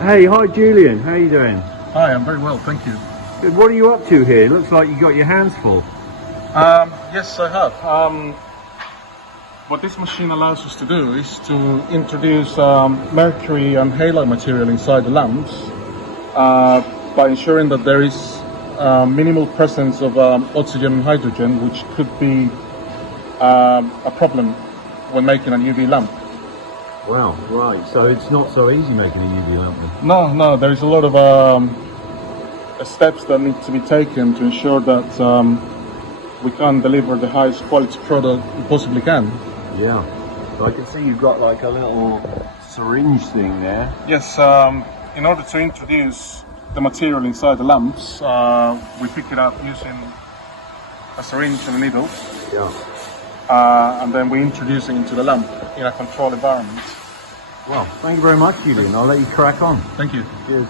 Hey, hi Julian, how are you doing? Hi, I'm very well, thank you. Good. What are you up to here? Looks like you got your hands full. Yes, I have. What this machine allows us to do is to introduce mercury and halide material inside the lamps by ensuring that there is minimal presence of oxygen and hydrogen, which could be a problem when making a UV lamp. Wow, right. So it's not so easy making a UV lamp then? No, there is a lot of steps that need to be taken to ensure that we can deliver the highest quality product we possibly can. Yeah. So I can see you've got like a little syringe thing there. Yes, in order to introduce the material inside the lamps, we pick it up using a syringe and a needle. Yeah. And then we introduce it into the lamp in a controlled environment. Well, thank you very much, Julian. I'll let you crack on. Thank you. Cheers.